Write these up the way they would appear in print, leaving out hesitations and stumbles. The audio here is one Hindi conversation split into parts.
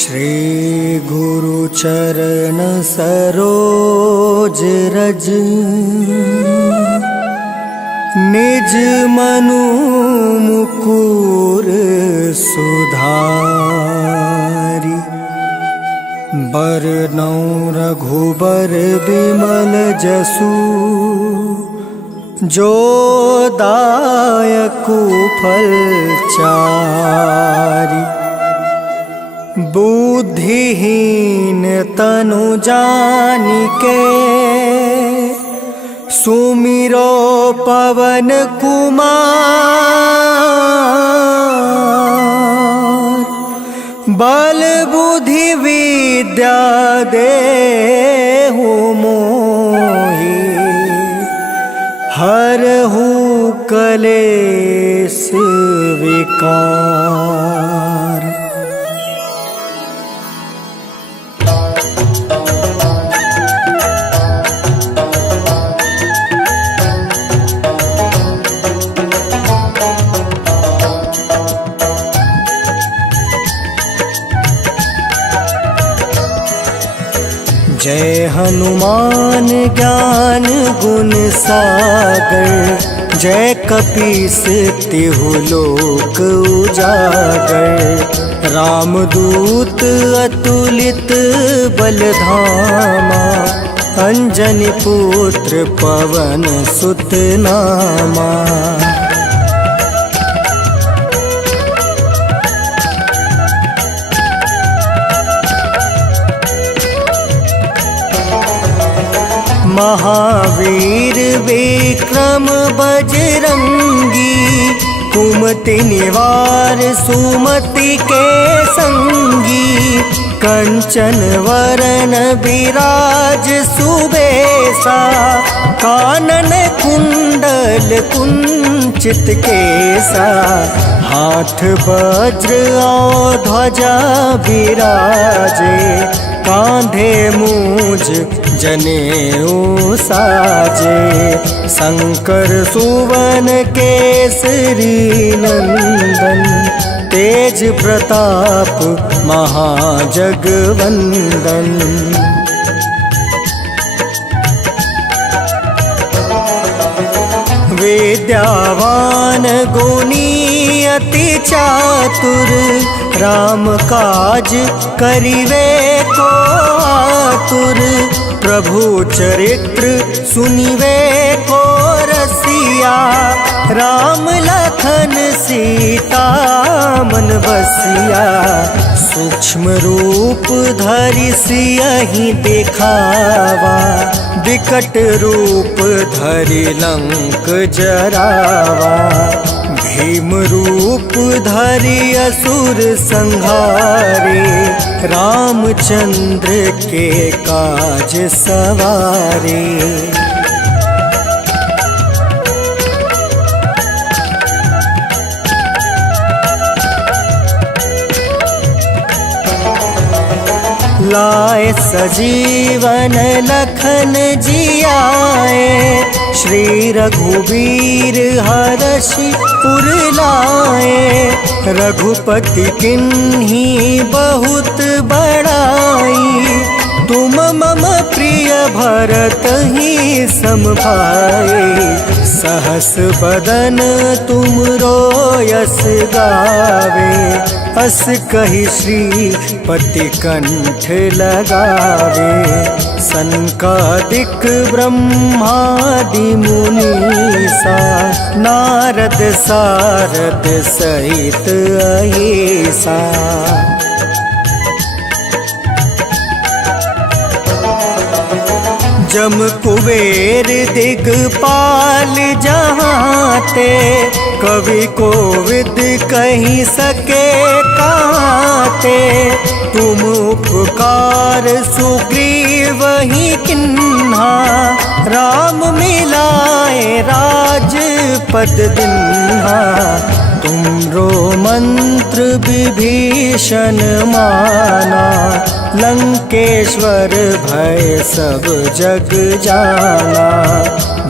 श्री गुरु चरण सरोज रज निज मनु मुकुर सुधारि। बरनौ रघुबर बिमल जसु जो दायकु फल चारि। बुद्धिहीन तनु जानिके सुमिरो पवन कुमार। बल बुद्धि विद्या देहु मोहि हरहु कलेश विकार। जय हनुमान ज्ञान गुण सागर। जय कपीस तिहु लोक उजागर। रामदूत अतुलित बलधामा। अंजनी पुत्र पवन सुत नामा। महावीर विक्रम बजरंगी। कुमति निवार सुमति के संगी। कंचन वरण विराज सुबेसा। कानन कुंडल कुंचित केसा। हाथ वज्र और ध्वजा विराजे। कांधे मूज जनेऊ साजे। शंकर सुवन केसरी नंदन। तेज प्रताप महाजगवंदन। विद्यावान गुणी अति चातुर। राम काज करिवे को आतुर। प्रभु चरित्र सुनिवे को रसिया। राम लखन सीता मन बसिया। सूक्ष्म रूप धरि सियहि दिखावा। विकट रूप धरि लंक जरावा। भीम रूप धरि असुर संहारे। रामचंद्र के काज सवारे। लाए सजीवन लखन जियाए। श्री रघुबीर हरषि पुर लाए। रघुपति किन्ही बहुत बड़ाई। तुम मम प्रिय भरत ही सम भाई। सहस बदन तुमरो यस गावे। अस कहि श्रीपति कंठ लगावे। सनकादिक ब्रह्मादि मुनीसा। नारद सारद सहित अहिसा। जम कुबेर दिगपाल जहाँते। कवि कोविद कहीं सके कहते। तुम उपकार सुग्रीव ही किन्हा। राम मिलाए राजपद दिन्हा। तुमरो मंत्र विभीषण माना। लंकेश्वर भय सब जग जाना।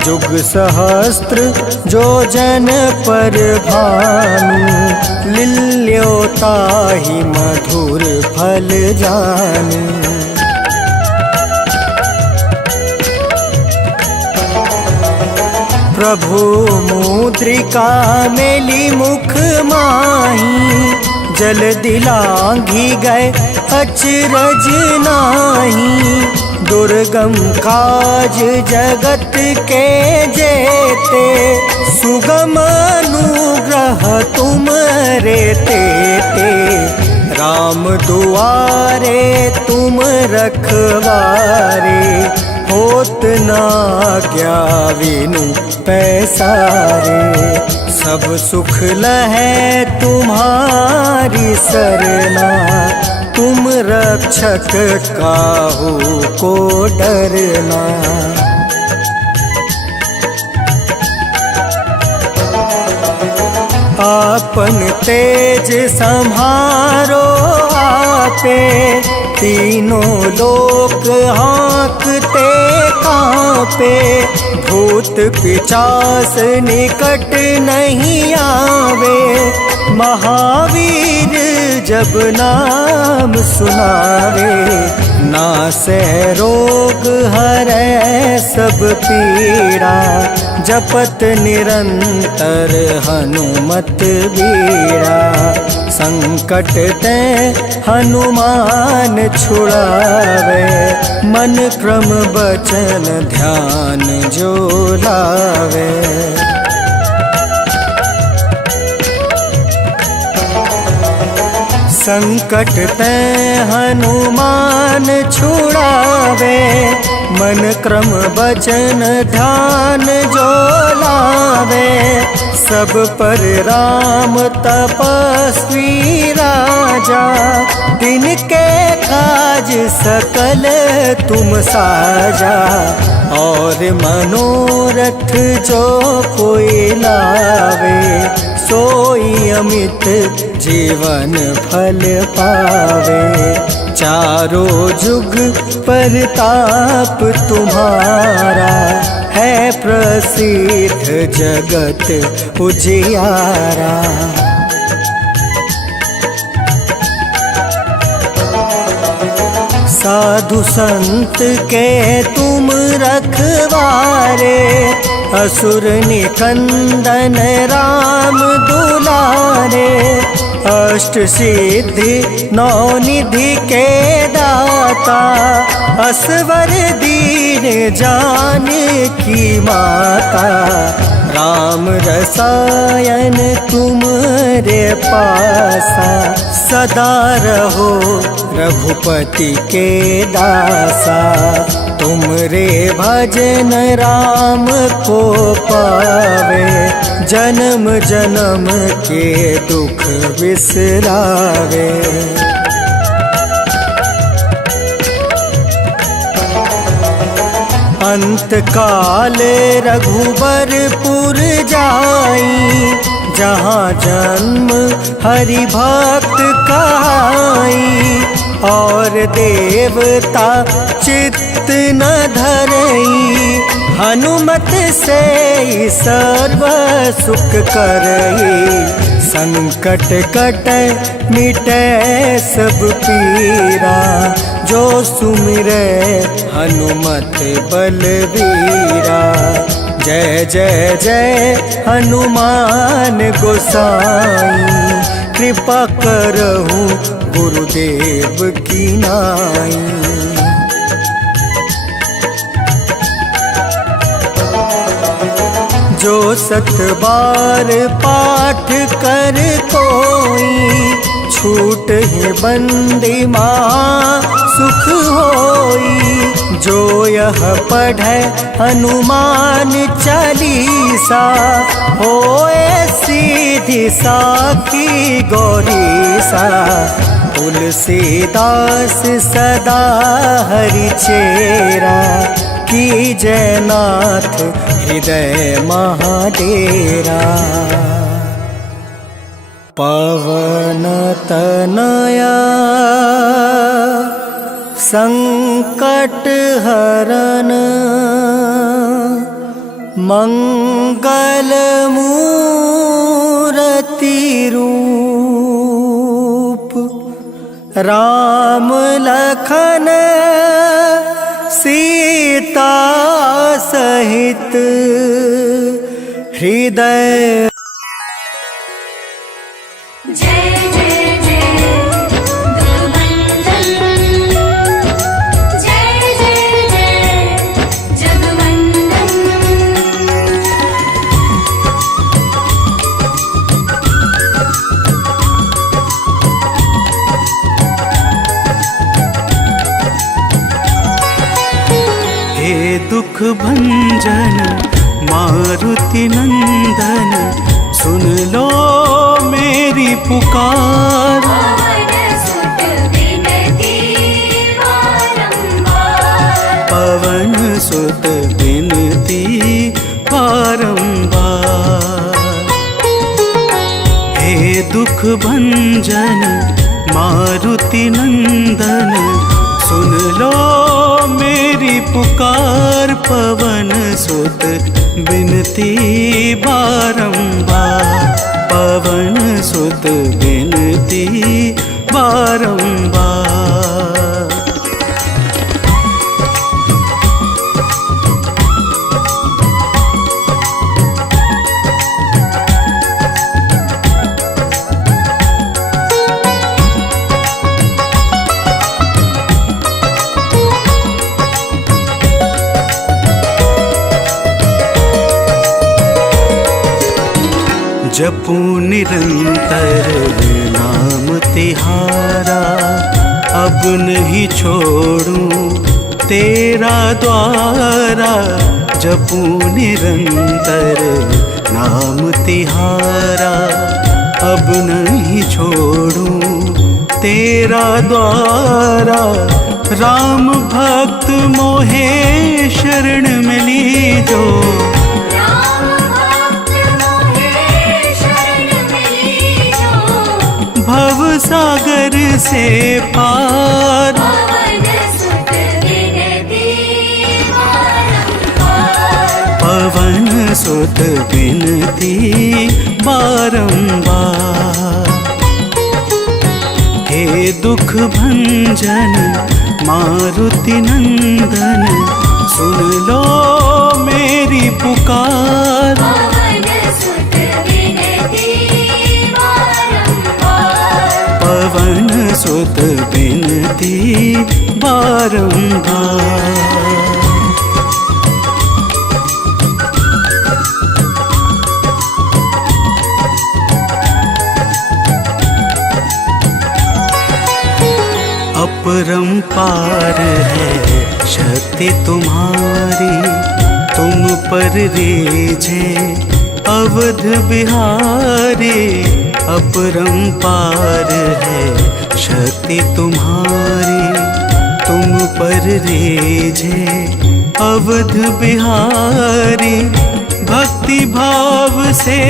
जुग सहस्त्र जो जन पर भानु, लिल्योता ही मधुर फल जानु। प्रभु मुद्रिका मेली मुख माही, जल दिलांघी गए अचरज नाही। दुर्गम काज जगत के जेते, सुगम अनुग्रह तुम रे तेते। राम दुआरे तुम रखवारे, होत ना क्या विनु पैसारे। सब सुख लहै तुम्हारी सरना, तुम रक्षक काहू को डरना। आपन तेज सम्हारो आपे, तीनों लोक हाँकते कांपे। भूत पिचास निकट नहीं आवे, महावीर जब नाम सुनावे। नासै रोग हरै सब पीड़ा, जपत निरंतर हनुमत बीड़ा। संकट ते हनुमान छुड़ावे, मन क्रम बचन ध्यान जो लावे। संकट ते हनुमान छुड़ावे, मन क्रम बचन ध्यान जो लावे। सब पर राम तपस्वी राजा, तिनके काज सकल तुम साजा। और मनोरथ जो कोई लावे, सोई अमित जीवन फल पावे। चारों जुग परताप तुम्हारा, है प्रसिद्ध जगत उजियारा। साधु संत के तुम रखवारे, असुर निकंदन राम दुलारे। अष्ट सिद्धि नौ निधि के दाता, असवर दीन जानकी माता। राम रसायन तुमरे पासा, सदा रहो रघुपति के दासा। तुमरे भजन राम को पावे, जन्म जन्म के दुख बिसरावे। अंत काल रघुबरपुर जाई, जहाँ जन्म हरि भक्त कहाई। और देवता चित्त न धरई, हनुमत से सर्व सुख करई। संकट कटै मिटै सब पीरा, जो सुमिरै हनुमत बलवीरा। जय जय जय हनुमान गोसाई, कृपा करहु गुरुदेव की नाई। जो सत बार पाठ कर कोई, छूट है बंदी माँ सुख होई। जो यह पढ़े हनुमान चालीसा, होए सीधी साखी गौरीसा। तुलसीदास सदा हरि चेरा, की जयनाथ हृदय महाडेरा। पवन तनया संकट हरन, मंगल मूरति रूप राम लखन सीता सहित हृदय। जय जय जय जगवंदन, जय जय जय जगवंदन। हे दुख भंजन मारुति नंदन, सुन लो मेरी पुकार। पवन सुत विनती पवन बारंबार, सुत विनती बारंबार। हे दुख भंजन मारुति नंदन, सुन लो मेरी पुकार। पवन सुत विनती बारंबार, पवन सुत विनती बारंबार। जपू निरंतर नाम तिहारा, अब नहीं छोड़ूं तेरा द्वारा। जपू निरंतर नाम तिहारा, अब नहीं छोड़ूं तेरा द्वारा। राम भक्त मोहे शरण मिली जो, भव सागर से पार। पवन सुत विनती बारंबार। हे दुख भंजन मारुति नंदन, सुन लो मेरी पुकार। पवन सुत विनती बारंबार। अपरंपार है शक्ति तुम्हारी, तुम पर रीझे अवध बिहारी। अपरंपार है शक्ति तुम्हारी, तुम पर रीझे अवध बिहारी। भक्ति भाव से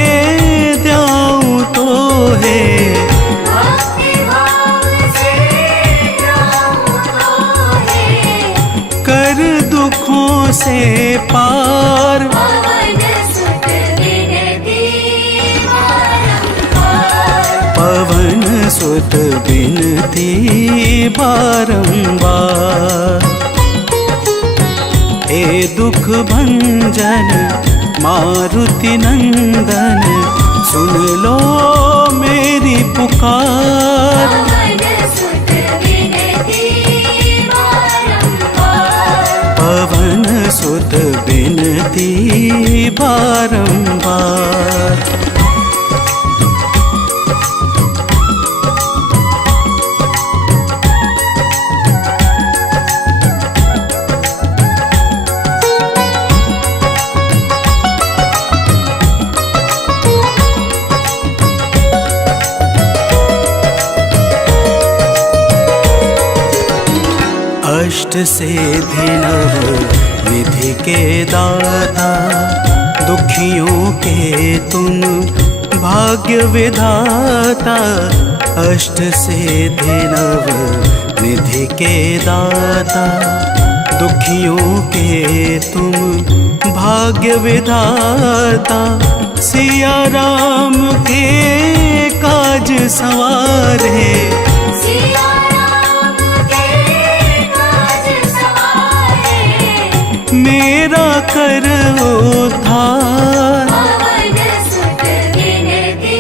द्याऊं तो है, कर दुखों से पार। पवन सुत विनती बारंबार। हे दुख भंजन मारुति नंदन, सुन लो मेरी पुकार। पवन सुत विनती बारंबार। अष्ट सिद्धि नव निधि के दाता, दुखियों के तुम भाग्य विधाता। अष्ट सिद्धि नव निधि के दाता, दुखियों के तुम भाग्य विधाता, सिया राम के काज सवारे। सिया राम के काज सवारे, मेरा कर उद्धार। पवन सुत विनती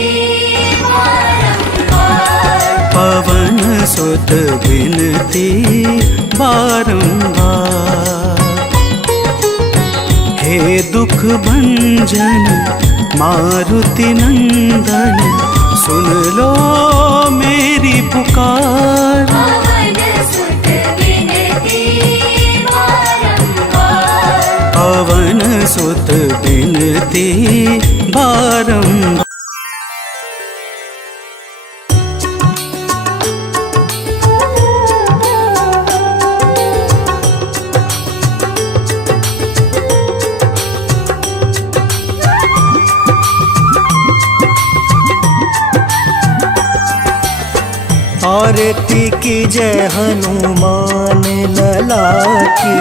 पवन बारंबार। सुत विनती बारंबार। हे दुख भंजन मारुति नंदन, सुन लो मेरी पुकार। पवन सुत विनती बारंबार। पवन सुत विनती बारंबार। आरती की जय हनुमान लला की,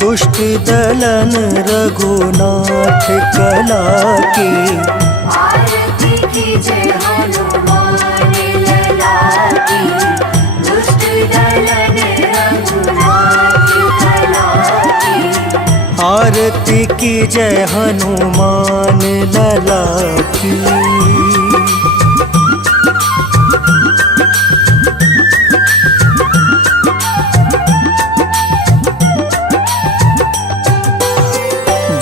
दुष्ट दलन रघुनाथ कला की। आरती की जय हनुमान लला की, दुष्ट दलन रघुनाथ कला की। आरती की जय हनुमान लला की।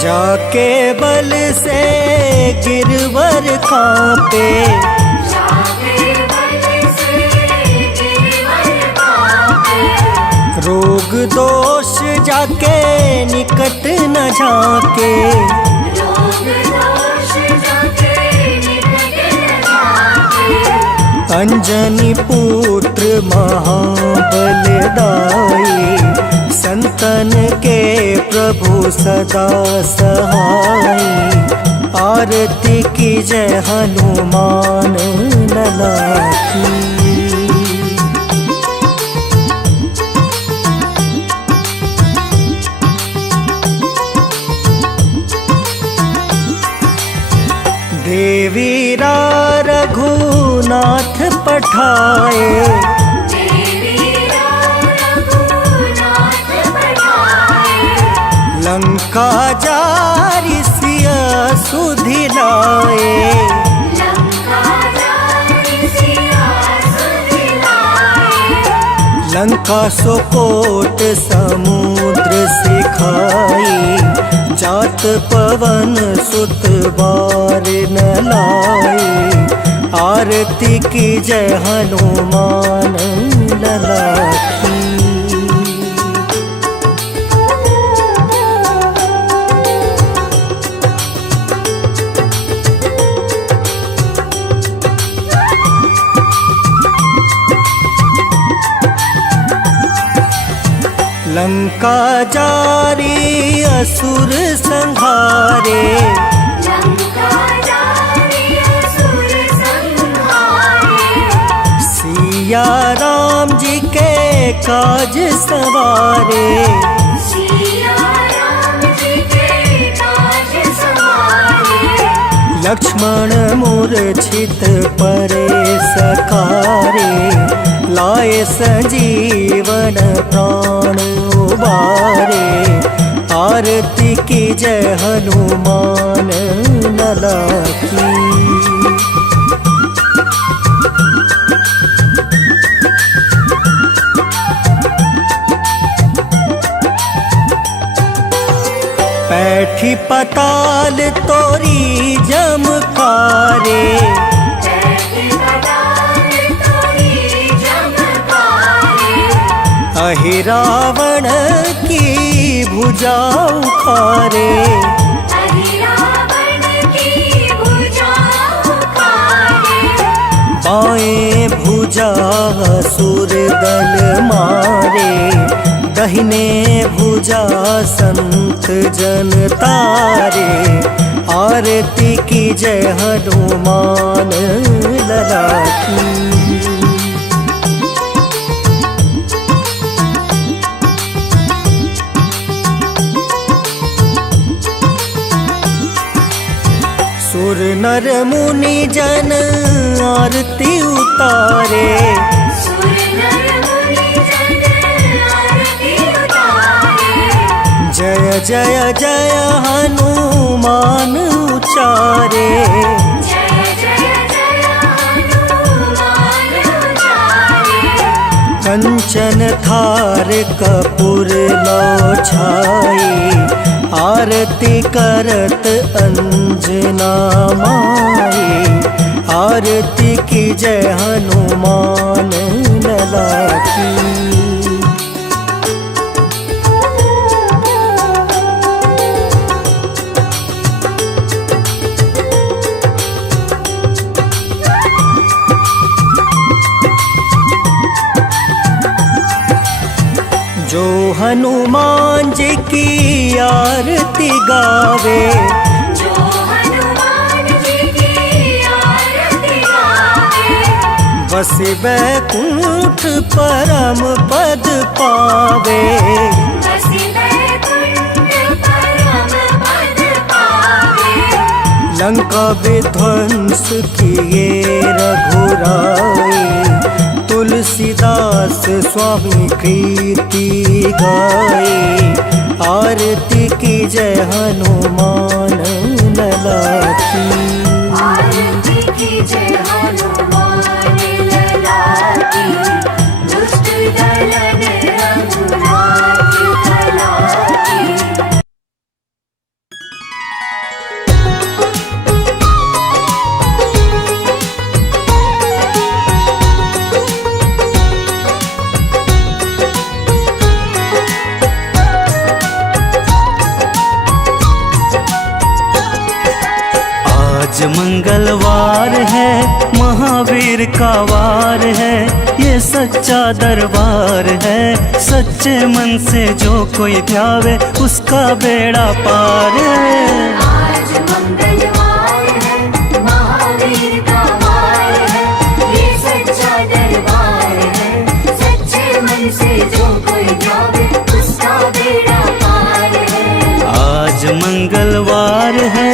जाके बल से गिरवर कांपे, जाके बल से गिरवर कांपे। रोग दोष जाके निकट न झाके। रोग दोष जाके निकट न झाके। अंजनी पुत्र महाबलदाई, संतन के प्रभु सदा सहाय। आरती की जय हनुमान लला की। देवीरा रघुनाथ पठाए, देवीरा रघुनाथ पठाए। लंका जारि सिया सुधिलाए। लंका जारि सिया सुधिलाए। लंका सोकोट समुद्र सिखाई, जात पवन सुत बार न लाए। आरती की जय हनुमान लला की। लंका जारी असुर संहारे, लंका जारि असुर संहारे। सिया राम जी के काज सवारे। सिया राम जी के काज सवारे। लक्ष्मण मूर्छित परे सकारे, लाए संजीवन प्राण उबारे। आरती की जय हनुमान लला की। पैठी पताल तोरी जमकारे, पैठी पताल तोरी जमकारे। अहि रावण की भुजा उखारे। अहि रावण की भुजा उखारे। बाएं भुजा असुर दल मारे, दहिने भुजा संत जन तारे। आरती की जय हनुमान लला की। नर मुनि जन आरती उतारे, सुर नर मुनि जन आरती उतारे। जय जय जय हनुमान उचारे, जय जय जय हनुमान उचारे। कंचन थार कपूर लो छाई, आरती करत अंजना माई। आरती की जय हनुमान लला की। जो हनुमान जी की आरती गावे, जो हनुमान जी की आरती गावे। बस बैकुंठ परम पद पावे। बसी बैकुंठ परम पद पावे। लंका विध्वंस किए रघुराई, तुलसीदास स्वामी कृति गाए। आरती की जय हनुमान लला की। आरती की जय हनुमान लला की। दुष्ट दलन रघुनाथ कला की। आज मंगलवार है, महावीर का वार है। ये सच्चा दरबार है, सच्चे मन से जो कोई ध्यावे उसका बेड़ा पार है। आज मंगलवार है, महावीर का वार है। ये सच्चा दरबार है, सच्चे मन से जो कोई जावे उसका बेड़ा पार है। आज मंगलवार है।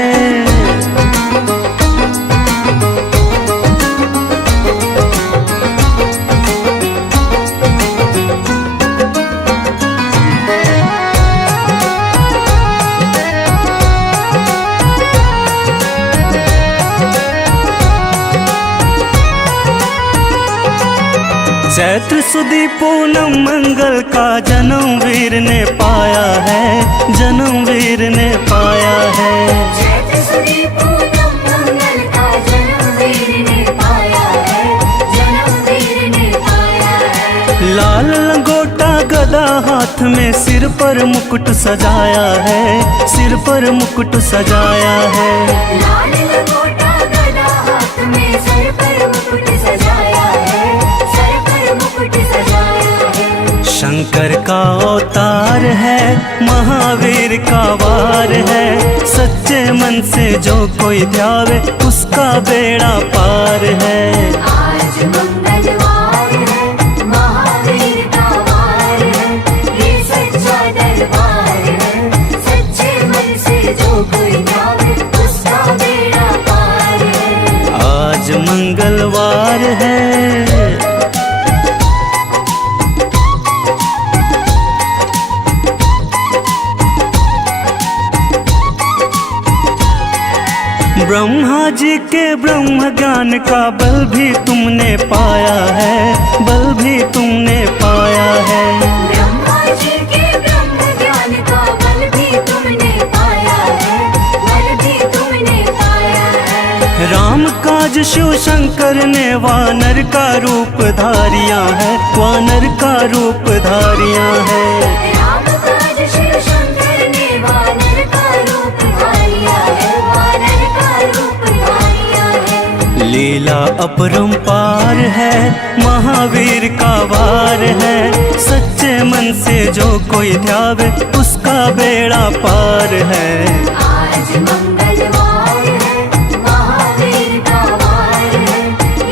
चैत्र सुदी पूनम मंगल का जन्म वीर ने पाया है, जन्म वीर ने पाया है। चैत्र सुदी पूनम मंगल का जन्म वीर ने पाया है, जन्म वीर ने पाया है। लाल लंगोटा गदा हाथ में, सिर पर मुकुट सजाया है, सिर पर मुकुट सजाया है। लाल लंगोटा गदा हाथ में, सर पर मुकुट सजाया है, सर पर मुकुट सजाया है। शंकर का अवतार है, महावीर का वार है। सच्चे मन से जो कोई ध्यावे उसका बेड़ा पार है। आज मंगलवार है, महावीर का वार है। ये सच्चा दरबार है, सच्चे मन से जो कोई ध्यावे उसका बेड़ा पार है। आज मंगलवार है। ब्रह्मा जी के ब्रह्म ज्ञान का बल भी तुमने पाया है, बल भी तुमने पाया है। ब्रह्मा जी के ब्रह्म ज्ञान का बल भी तुमने पाया है, बल भी तुमने पाया है। राम काज शिव शंकर ने वानर का रूप धारिया है, वानर का रूप धारिया है। राम काज शिव शंकर ने वानर का रूप धारिया है, वानर का रूप धारिया है। लीला अपरंपार है, महावीर का वार है। सच्चे मन से जो कोई ध्यावे उसका बेड़ा पार है। आज मंगलवार है, महावीर का वार है।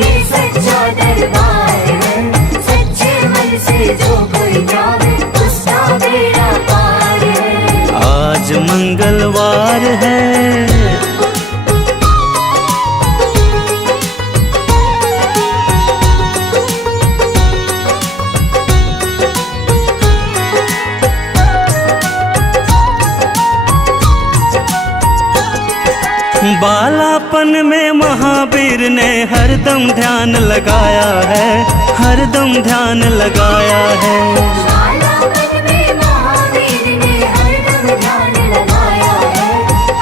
ये सच्चा दरबार है, सच्चे मन से जो कोई जावे उसका बेड़ा पार है। आज मंगलवार है। बालापन में महावीर ने हरदम ध्यान लगाया है, हरदम ध्यान लगाया है। बालापन में महावीर ने हरदम ध्यान लगाया है,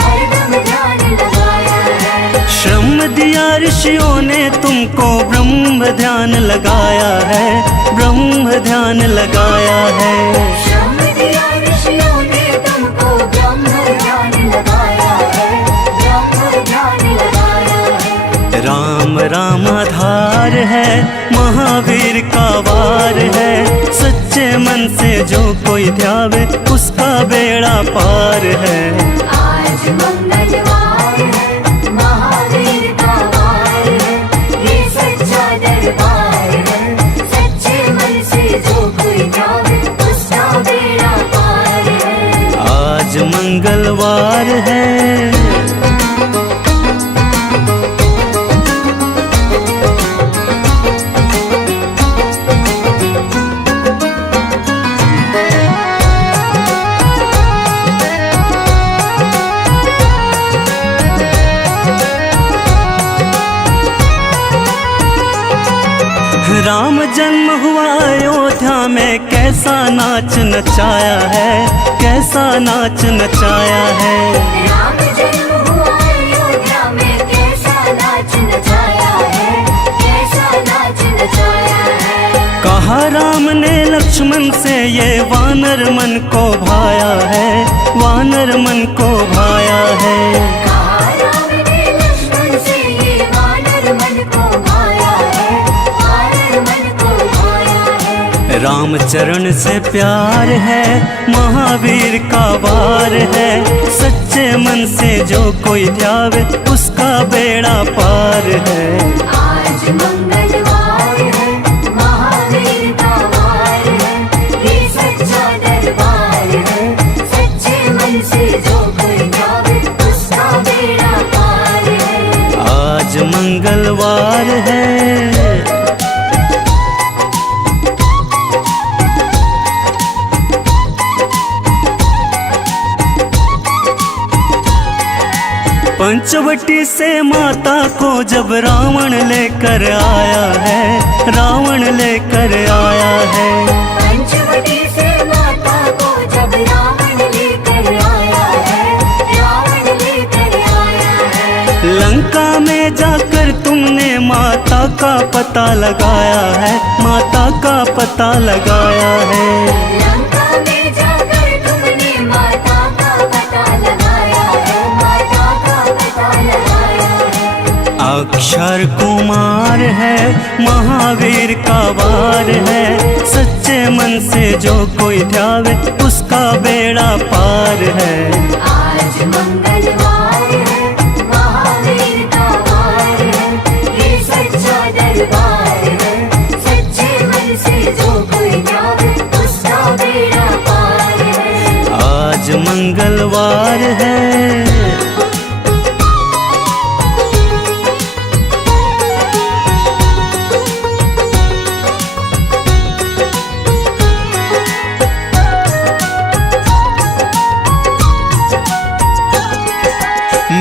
हरदम ध्यान लगाया है। श्रम दिया ऋषियों ने तुमको, ब्रह्म ध्यान लगाया है, ब्रह्म ध्यान लगाया है। श्रम दिया ऋषियों ने तुमको, ब्रह्म ध्यान लगाया है, ब्रह्म ध्यान लगाया है। राम राम आधार है, महावीर का वार है। सच्चे मन से जो कोई ध्यावे, उसका बेड़ा पार है। आज मंगलवार है, महावीर का वार है, ये सच्चा दरबार है। सच्चे मन से जो कोई ध्यावे, उसका बेड़ा पार है। आज मंगलवार है। राम जन्म हुआ अयोध्या में, कैसा नाच नचाया है, कैसा नाच नचाया है। राम जन्म हुआ अयोध्या में, कैसा नाच नचाया है, कैसा नाच नचाया है। कहा राम ने लक्ष्मण से, ये वानर मन को भाया है, वानर मन को भाया है। कहा राम ने लक्ष्मण से, ये वानर मन को भाया है, वानर मन को भाया है। राम चरण से प्यार है, महावीर का वार है। सच्चे मन से जो कोई ध्यावे, उसका बेड़ा पार है। आज मंगलवार है, महावीर का वार है, ये सच्चा दरबार है। सच्चे मन से जो कोई ध्यावे, उसका बेड़ा पार है। आज मंगलवार है। पंचवटी से माता को जब रावण लेकर आया है, रावण लेकर आया है। पंचवटी से माता को जब रावण लेकर आया है, रावण लेकर आया है। लंका में जाकर तुमने माता का पता लगाया है, माता का पता लगाया है। लंका में जाकर तुमने माता का पता लगाया है, माता का पता लगाया है। अक्षर कुमार है, महावीर का वार है। सच्चे मन से जो कोई ध्यावे, उसका बेड़ा पार है। आज मंगलवार है, महावीर का वार है, ये सच्चा दरबार है। सच्चे मन से जो कोई ध्यावे, उसका बेड़ा पार है। आज मंगलवार है।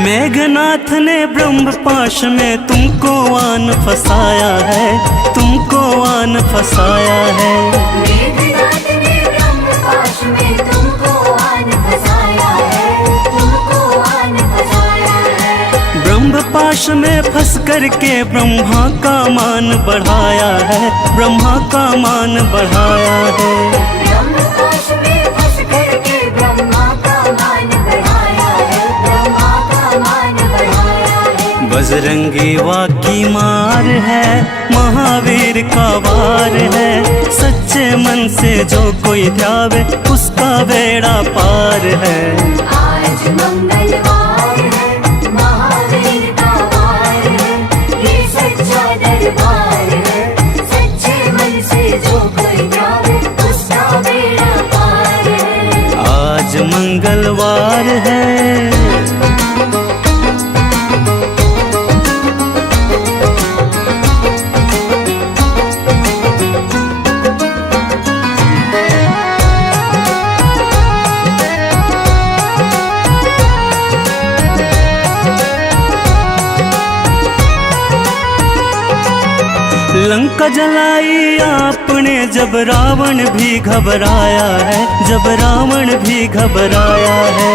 मेघनाथ ने ब्रह्म पाश में तुमको आन फसाया है, तुमको आन फसाया है। मेघनाथ ने ब्रह्म पाश में तुमको आन फसाया है, तुमको आन फसाया है। ब्रह्म पाश में फंस करके ब्रह्मा का मान बढ़ाया है, ब्रह्मा का मान बढ़ाया है। ब्रह्म पाश में फंस करके ब्रह्मा का मान बढ़ाया है, ब्रह्मा का मान बढ़ाया है। बजरंगी वाकी मार है, महावीर का वार है। सच्चे मन से जो कोई ध्यावे, उसका बेड़ा पार है। आज मंगलवार है, महावीर का वार है, ये सच्चा दरबार है। सच्चे मन से जो कोई ध्यावे, उसका बेड़ा पार है। आज मंगलवार है। लंका जलाई आपने जब रावण भी घबराया है, जब रावण भी घबराया है।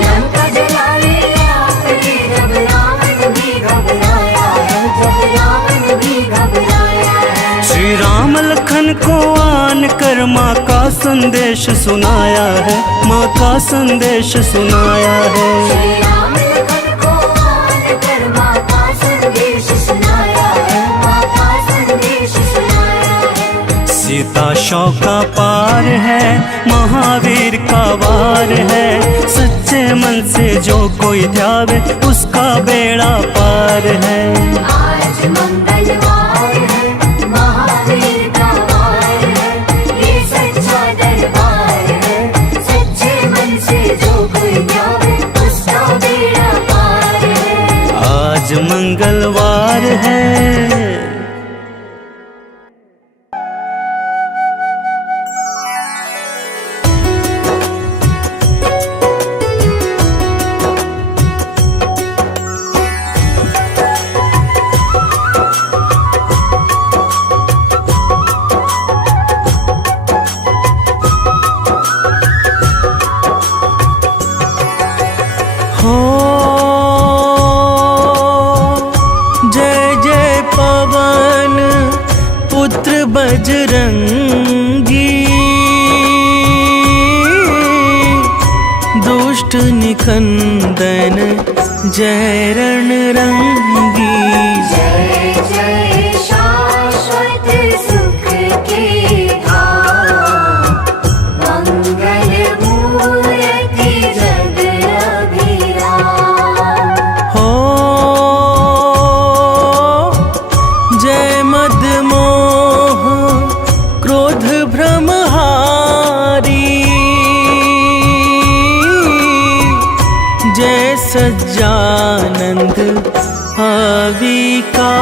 लंका जलाई आपने जब रावण भी घबराया है, जब रावण भी घबराया है। श्री राम लखन को आन कर माँ का संदेश सुनाया है, माँ का संदेश सुनाया है। श्री राम लखन को आन कर माँ का संदेश सुनाया है, माँ का संदेश सुनाया है। सीता शौक का पार है, महावीर का वार है। सच्चे मन से जो कोई ध्यावे उसका बेड़ा पार है। आज मंगलवार है, महावीर का वार है, ये सच्चा दरबार है। सच्चे मन से जो कोई ध्यावे उसका बेड़ा पार है। आज मंगलवार है। हो जय जय पवन पुत्र बजरंगी, दुष्ट निकंदन जय रणरंगी। जय जय शाश्वत सुख के धाम, मंगल मूर्ति जग अभिराम। हो जय मदमोह क्रोध भ्रमहारी, जय सज्जानंद अविकारी।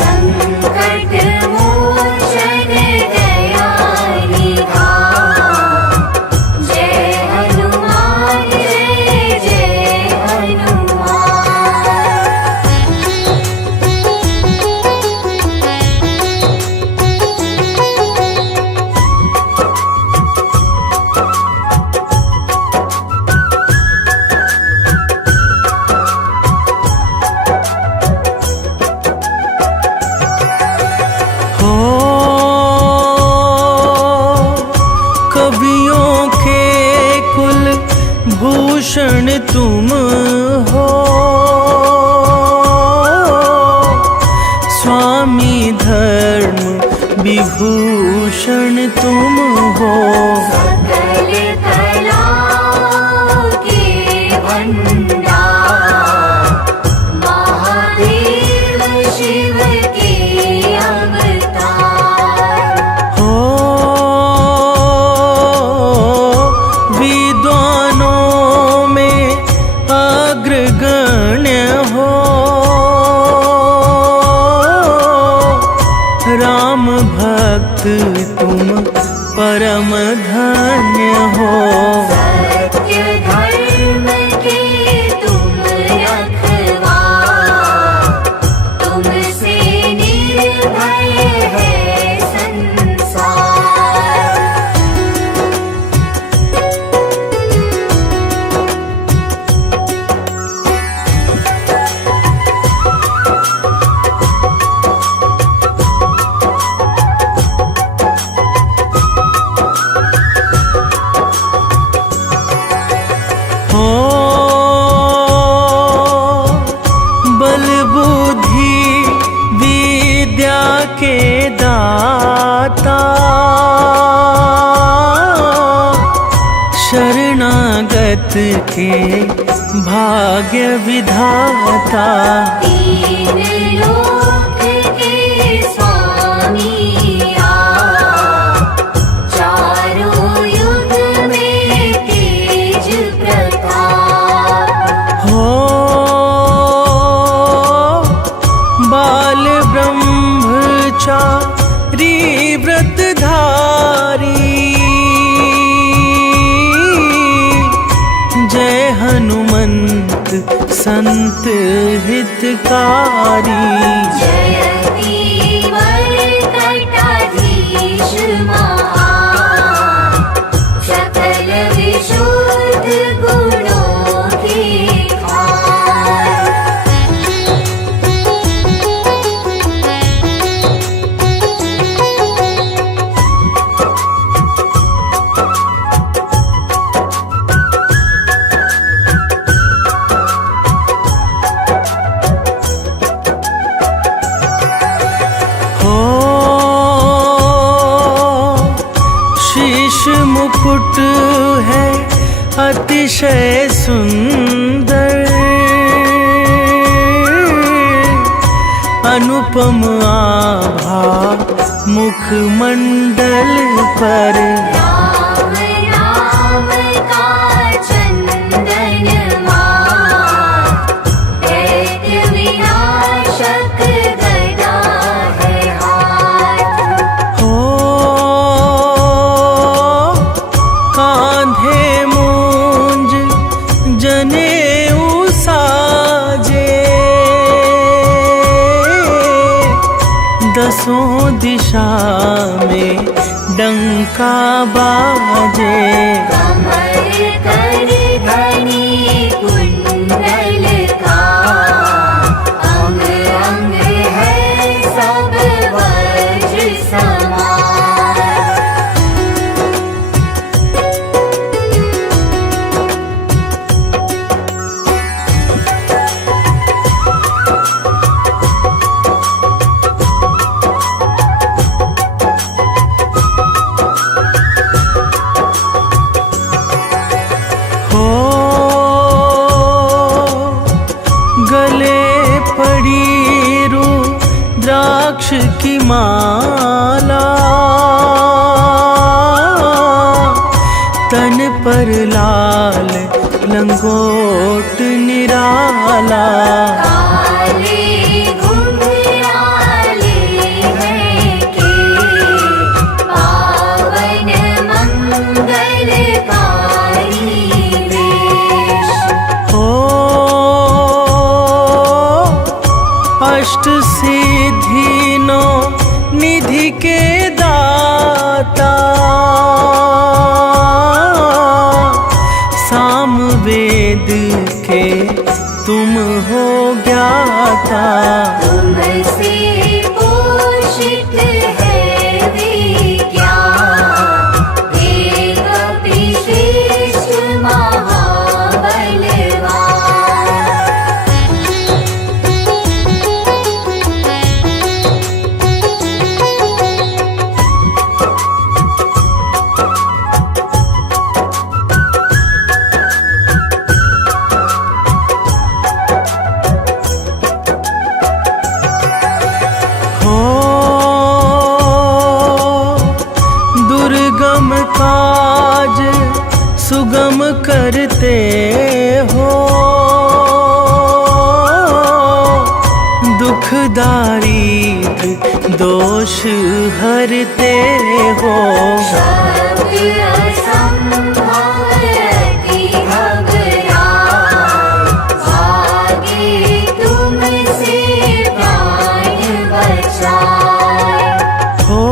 संकट मोचन दयानिधि धाम, जय हनुमान जय जय हनुमान। हो कवियों के कुल भूषण तुम हो, स्वामी धर्म विभूषण तुम हो। सकल कलाओं के भंडार, महादेव शिव के अवतार। हो विद्वानों में अग्रगण्य हो, राम भक्त तुम परम धन्य हो। सत्य धर्म के तुम रखवार, तुमसे निर्भय है संसार। हो बल बुद्धि विद्या के दाता, शरणागत के भाग्य विधाता। तीन लोक के स्वामी आप, चारों युग में तेज प्रताप। हो बाल ब्रह्मचारी व्रतधारी, जय हनुमंत संत हितकारी। जयति वर मुकुट है अतिशय सुंदर, अनुपम आभा मुखमंडल पर। राम नाम का चंदन मात, दैत्य विनाशक गदा है हाथ। हो कांधे मूंज जनेऊ साजे, दसों दिशा में डंका बाजे। कमर कर धनी कुंडल का, अंग अंग है सब वज्र समान। हो गले पड़ी रुद्राक्ष की माला, तन पर लाल लंगोट निराला। काले घुंघराले हैं के, पावन मंगलकारी वेश। हो अष्ट सिद्धि नो निधि के दाता, सामवेद के तुम हो ज्ञाता। तुमसे पोषित है विज्ञान, एक विशिष्ट महाबलवान। हो दुर्गम काज सुगम करते हो, दुखदारी दोष हरते हो। शब्द असंभव अति घबराए, भागे तुमसे प्राण बचाए। हो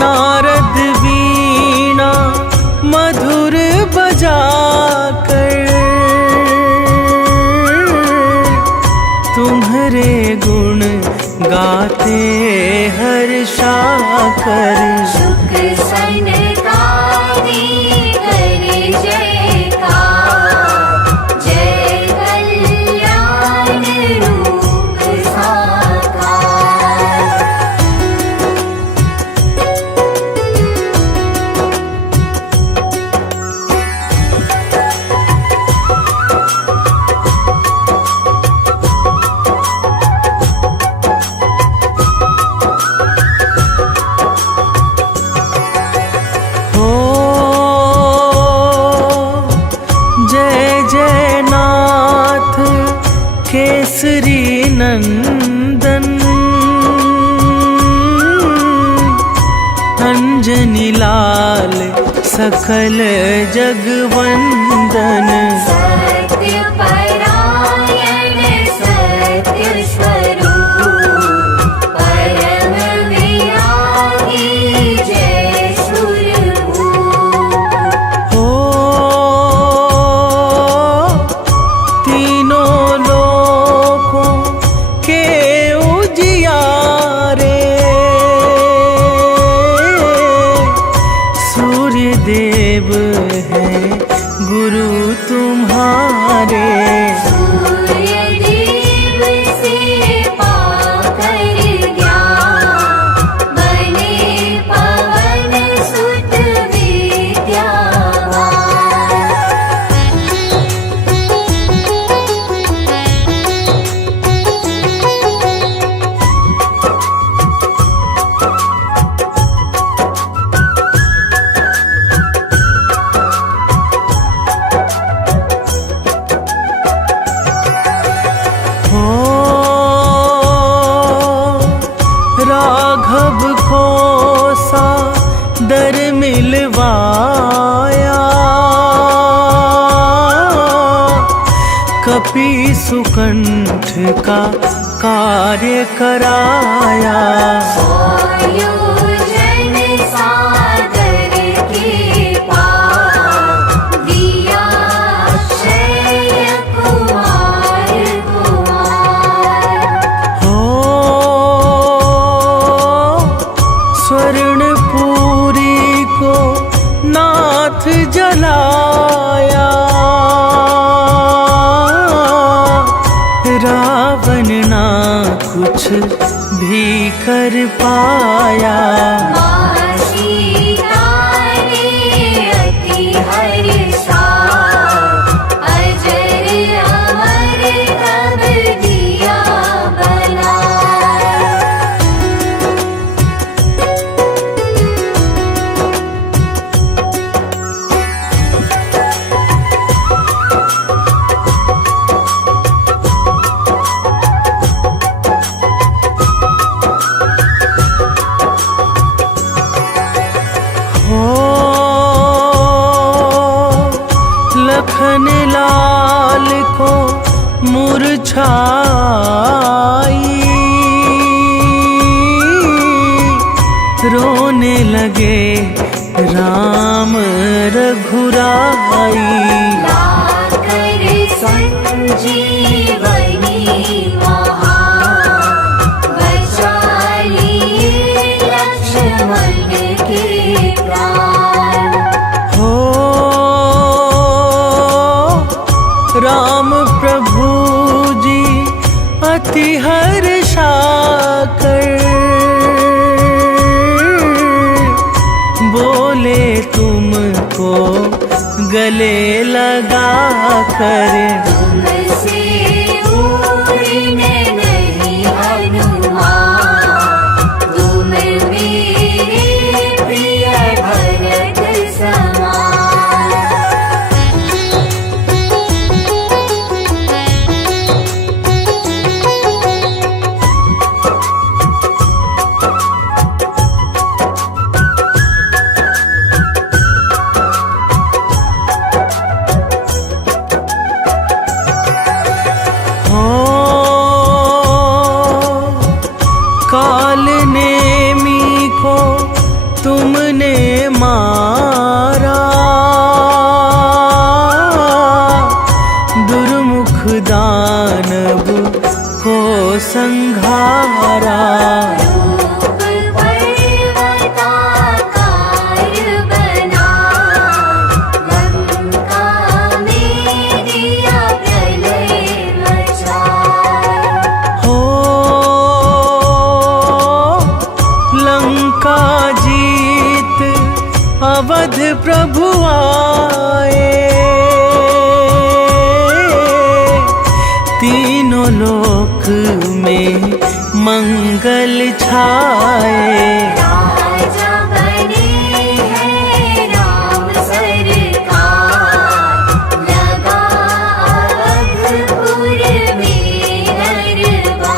नारद वीणा मधुर बजाकर, तुम्हारे गुण गाते हर्षाकर। शुक सनकादि कर जयकार, जय कल्याण रूप साकार। हो जय जय नाथ केसरी नंदन, अंजनी लाल सकल जगवंदन। सत्य परायण सत्य स्वरूप, परम विरागी जय सुरभूप। हो तीनों लोकों के उजियारे, सूर्य देव है गुरु तुम्हारे। राघव को सादर मिलवाया, कपि सुकंठ का कार्य कराया। आयोजन सादर के पार, दिया अक्षय कुमार कुमार। हो स्वर्णपुरी को नाथ जलाया, रावण ना कुछ भी कर पाया। माँ सीता ने अति हर्षा, अजर अमर तब दिया बना। हो लखन लाल को मुरझाई, रोने लगे राम रघुराई। लाकर संजीवनी महान, बचा लिए लक्ष्मण के प्राण। हो राम प्रभु जी अति हर्षाकर, बोले तुमको गले लगा कर। तुमसे उड़ने नहीं हनुमान, तुम मेरे प्रिय भरत समान। हो काल नेमी को तुमने मारा, दुर्मुख दानव को संघारा। रूप पर्वताकार बना, लंका में दिया प्रलय मचा। हो लंका जीत अवध प्रभु आए, तीनों लोक में मंगल छाए। राजा बने हैं राम सरकार, लगा अवधपुर में दरबार।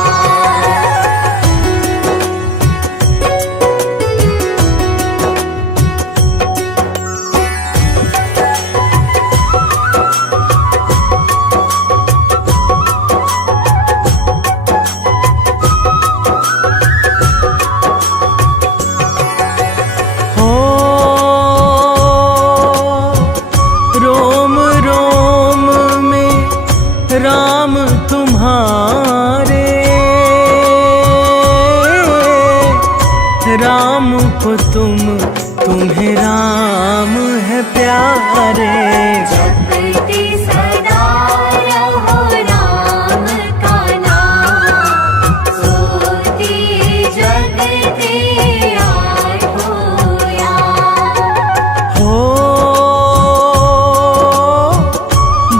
हो रोम रोम में राम तुम्हारे, राम को तुम्हें राम है प्यारे। जपते सदा रहो राम का नाम, सोते जगते आठों याम। हो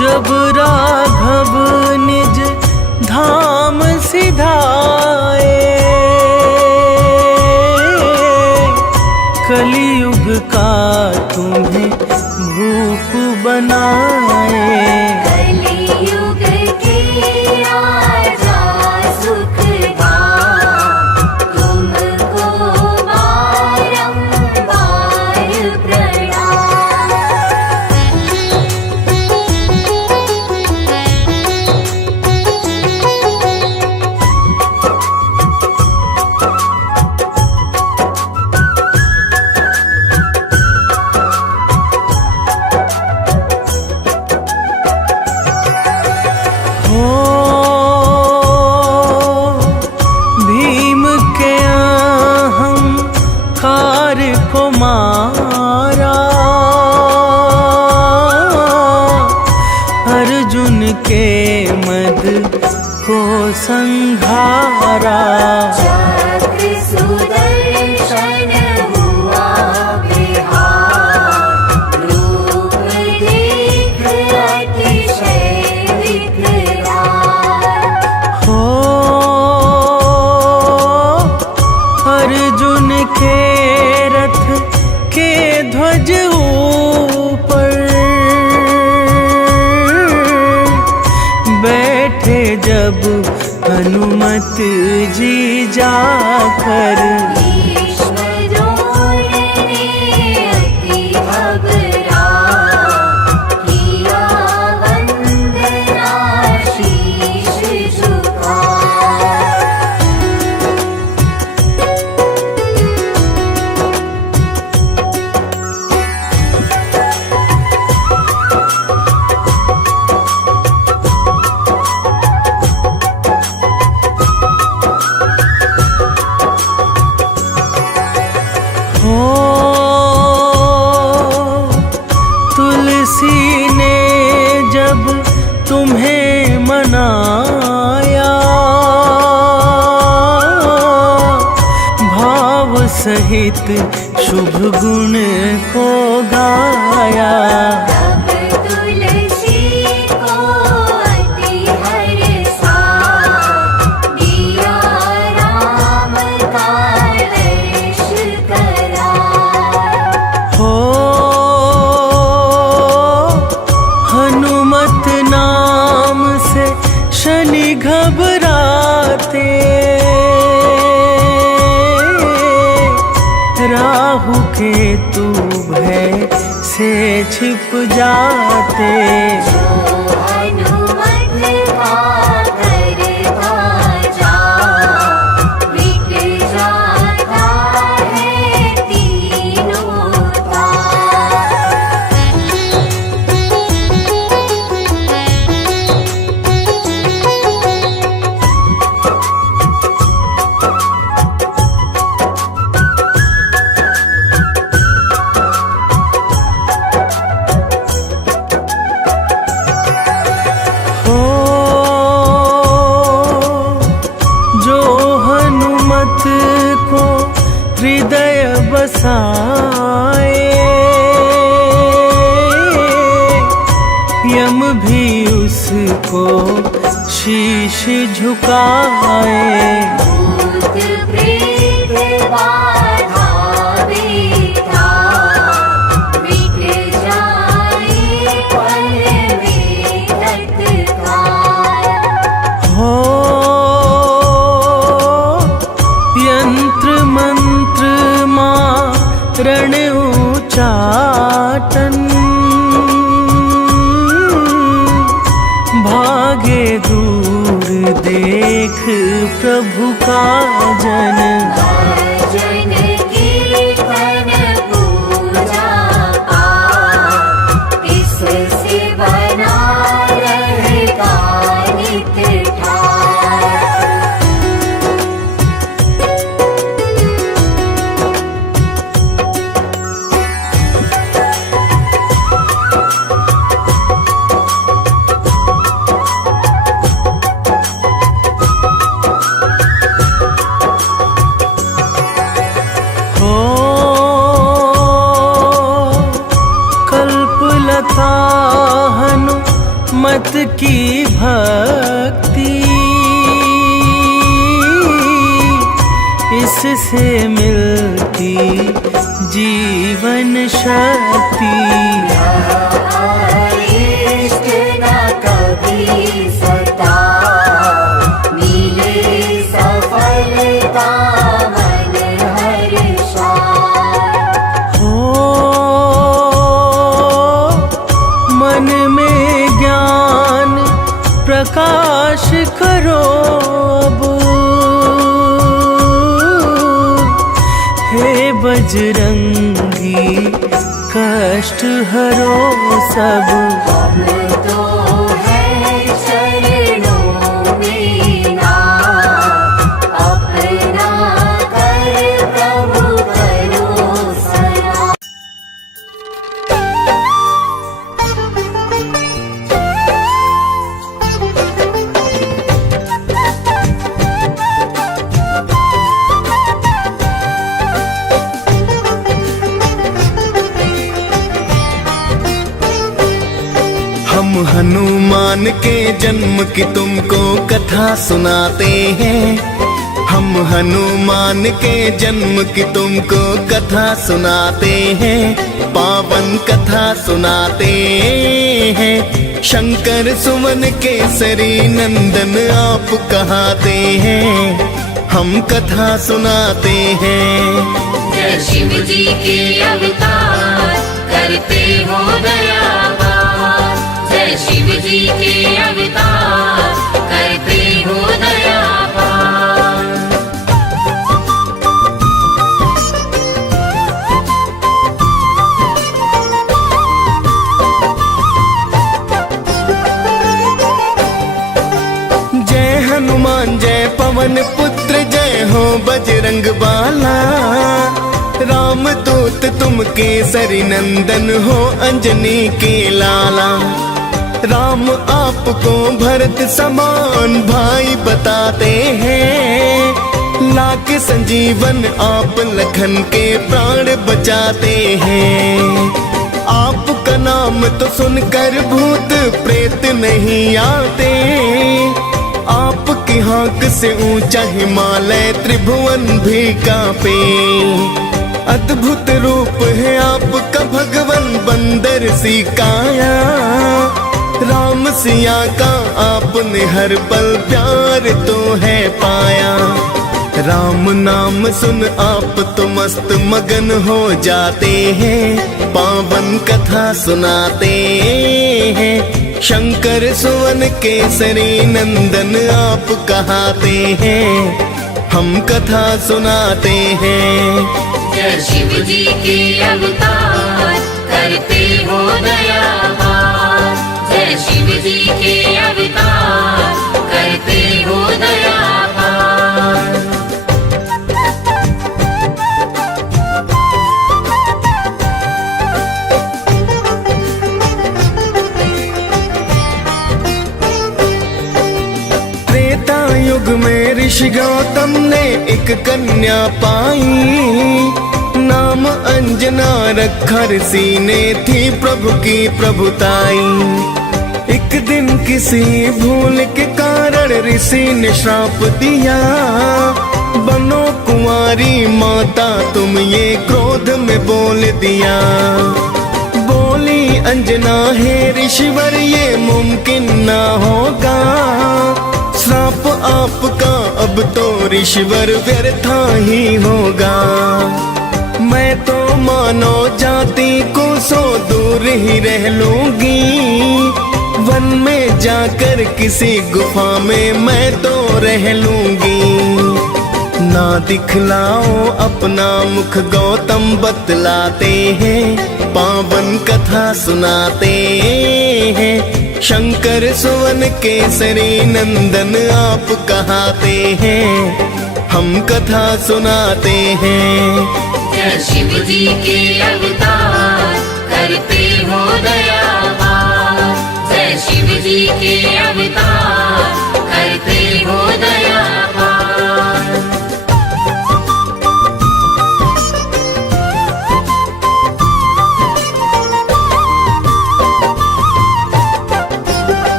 जब राघव निज धाम सिधाए, कलियुग का तुम्हें भूप बनाए। कलियुग के राजा सुखदाम, तुमको हनुमत जी जाकर ईश्वरों ने अति घबरा किया वंदना शीश झुका। हो तुलसी ने जब तुम्हें मनाया, भाव सहित शुभ गुण को गाया। तब तुलसी को अति हर्षा दिया राम का दर्श करा। हो हनुमत नाम से शनि घबराते, राहु केतु भय से छिप जाते। जो हनुमत पाकर भाजा मिट जाता है तीनों ताप। हो जो हनुमत को हृदय बसाए, यम भी उसको शीश झुकाए। भूत प्रेत बाधा बेता मिट जाए पल में तत्काल। हो यंत्र मंत्र मारण उचाटन, भागे दूर देख प्रभु का जन। भजन कीर्तन पूजा पाठ इससे बना रहेगा नित्य ठाट। हो कल्पलता हनुमत की भक्ति, इससे मिलती जीवन शक्ति। इष्ट न कभी सता मिले सफलता मन हर्षा। हो मन में ज्ञान प्रकाश करो अब, हे बजरंगी कष्ट हरो सब। हम तो है चरणों में ना अपना कर प्रभु करो सना। हम हनुमान के जन्म की तुमको कथा सुनाते हैं। हम हनुमान के जन्म की तुमको कथा सुनाते हैं, पावन कथा सुनाते हैं। शंकर सुवन केसरी नंदन आप कहाते हैं, हम कथा सुनाते हैं। जय शिव जी के अवतार करते हो दयावार, जय शिव जी के अवतार करते हो दयावार। जय हनुमान जय पवन पुत्र जय हो बजरंग बाला, राम दूत तुम केसरी नंदन हो अंजनी के लाला। राम आपको भरत समान भाई बताते हैं, लाके संजीवन आप लखन के प्राण बचाते हैं। आपका नाम तो सुनकर भूत प्रेत नहीं आते, आपकी हाक से ऊंचा हिमालय त्रिभुवन भी कांपे। अद्भुत रूप है आपका भगवन बंदर सी काया, राम सिया का आपने हर पल प्यार तो है पाया। राम नाम सुन आप तो मस्त मगन हो जाते हैं, पावन कथा सुनाते हैं। शंकर सुवन केसरी नंदन आप कहाते हैं, हम कथा सुनाते हैं। जय शिव जी के अवतार करते हो दयावार, जय शिव जी के अवतार करते हो दयावार। त्रेता युग में ऋषि गौतम ने एक कन्या पाई, नाम अंजना रखा ऋषि ने थी प्रभु की प्रभुताई। एक दिन किसी भूल के कारण ऋषि ने श्राप दिया, बनो कुंवारी माता तुम ये क्रोध में बोल दिया। बोली अंजना हे ऋषिवर ये मुमकिन ना होगा, श्राप आपका अब तो ऋषिवर व्यर्था ही होगा। मैं तो मानो जाति को सो दूर ही रह लूंगी, वन में जाकर किसी गुफा में मैं तो रह लूंगी। ना दिखलाओ अपना मुख गौतम बतलाते हैं, पावन कथा सुनाते हैं। शंकर सुवन केसरी नंदन आप कहाते हैं, हम कथा सुनाते हैं। जय शिव जी के अवतार करते हो दयावार, जय शिव जी के अवतार करते हो दयावार।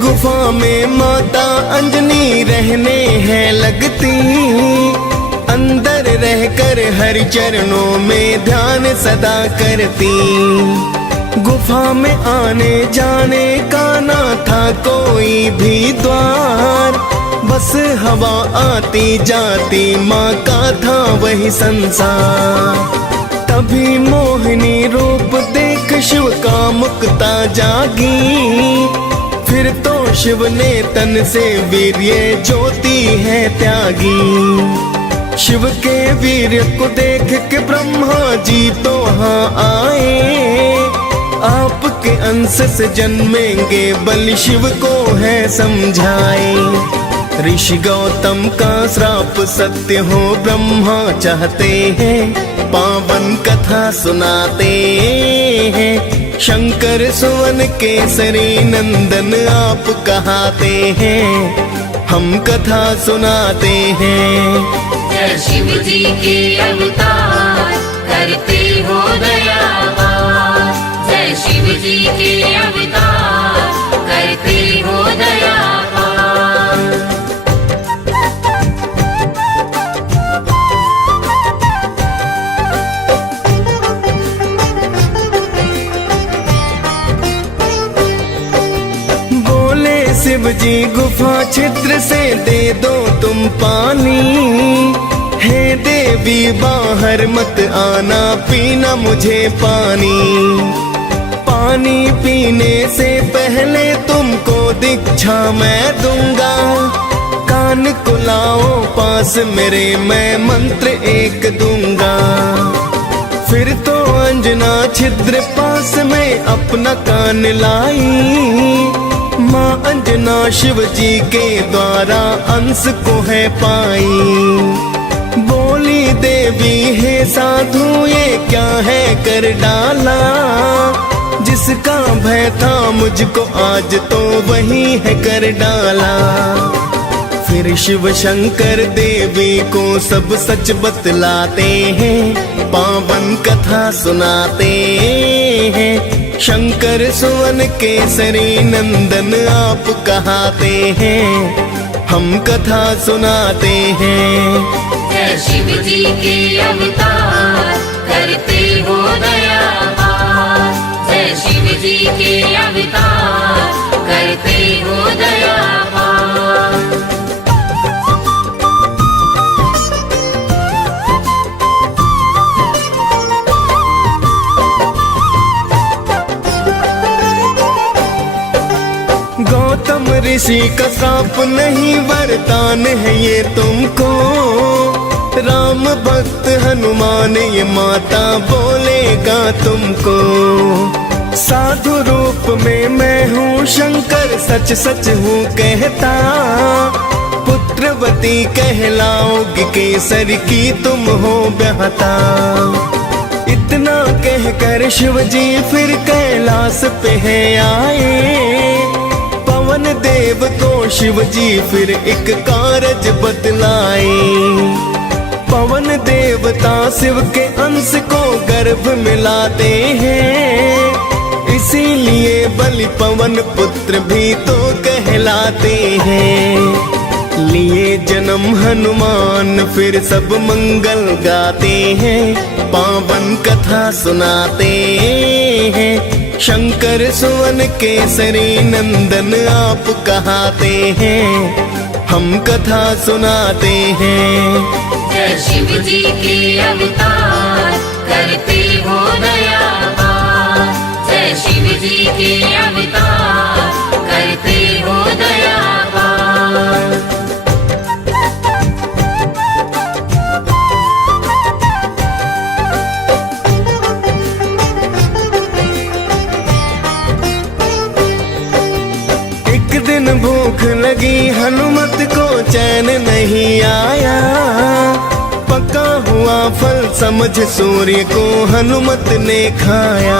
गुफा में माता अंजनी रहने हैं लगती, अंदर रहकर हरि चरणों में ध्यान सदा करती। गुफा में आने जाने का ना था कोई भी द्वार, बस हवा आती जाती माँ का था वही संसार। तभी मोहिनी रूप देख शिव का मुक्ता जागी, फिर तो शिव ने तन से वीर्य ज्योति है त्यागी। शिव के वीर्य को देख के ब्रह्मा जी तो हाँ आए, आपके अंश से जन्मेंगे बलि शिव को है समझाए। ऋषि गौतम का श्राप सत्य हो ब्रह्मा चाहते हैं, पावन कथा सुनाते हैं। शंकर सुवन केसरी नंदन आप कहाते हैं, हम कथा सुनाते हैं। जय शिव जी के अवतार करते हो दयावार, जय शिव जी के अवतार करते हो दयावार। जी गुफा छिद्र से दे दो तुम पानी, हे देवी बाहर मत आना, पीना मुझे पानी। पानी पीने से पहले तुमको दीक्षा मैं दूंगा, कान को लाओ पास मेरे, मैं मंत्र एक दूंगा। फिर तो अंजना छिद्र पास में अपना कान लाई, माँ अंजना शिव जी के द्वारा अंश को है पाई। बोली देवी हे साधु ये क्या है कर डाला, जिसका भय था मुझको आज तो वही है कर डाला। फिर शिव शंकर देवी को सब सच बतलाते हैं, पावन कथा सुनाते हैं। शंकर सुवन केसरी नंदन आप कहाते हैं, हम कथा सुनाते हैं। जय शिव जी के अवतार करते हो दया पार, जय शिव जी के अवतार करते हो दया पार। गौतम ऋषि का श्राप नहीं वरदान है ये तुमको, राम भक्त हनुमान ये माता बोलेगा तुमको। साधु रूप में मैं हूँ शंकर सच सच हूँ कहता, पुत्रवती कहलाओगी केसर की तुम हो ब्याहता। इतना कहकर शिव जी फिर कैलाश पे है आए, पवन देव को शिव जी फिर एक कारज बतलाए। पवन देवता शिव के अंश को गर्भ मिलाते हैं, इसीलिए बलि पवन पुत्र भी तो कहलाते हैं। लिए जन्म हनुमान फिर सब मंगल गाते हैं, पावन कथा सुनाते हैं। शंकर सुवन केसरी नंदन आप कहाते हैं, हम कथा सुनाते हैं। जय शिव जी के अवतार करते हो दया पार, जय शिव जी के अवतार करते हो दया पार। दिन भूख लगी हनुमत को चैन नहीं आया, पका हुआ फल समझ सूर्य को हनुमत ने खाया।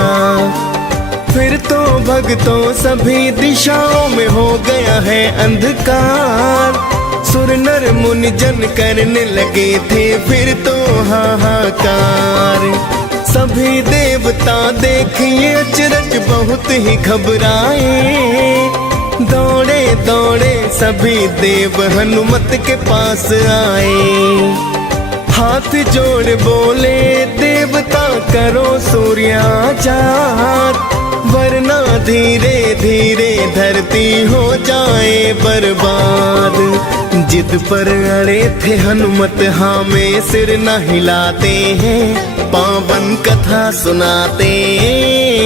फिर तो भक्तों सभी दिशाओं में हो गया है अंधकार, सुर नर मुनि जन करने लगे थे फिर तो हाहाकार। सभी देवता देखिए अचरज बहुत ही घबराए, दौड़े दौड़े सभी देव हनुमत के पास आए। हाथ जोड़ बोले देवता करो सूर्याजात, वरना धीरे धीरे धरती हो जाए बर्बाद। जिद पर अड़े थे हनुमत हाँ में सिर न हिलाते हैं, पावन कथा सुनाते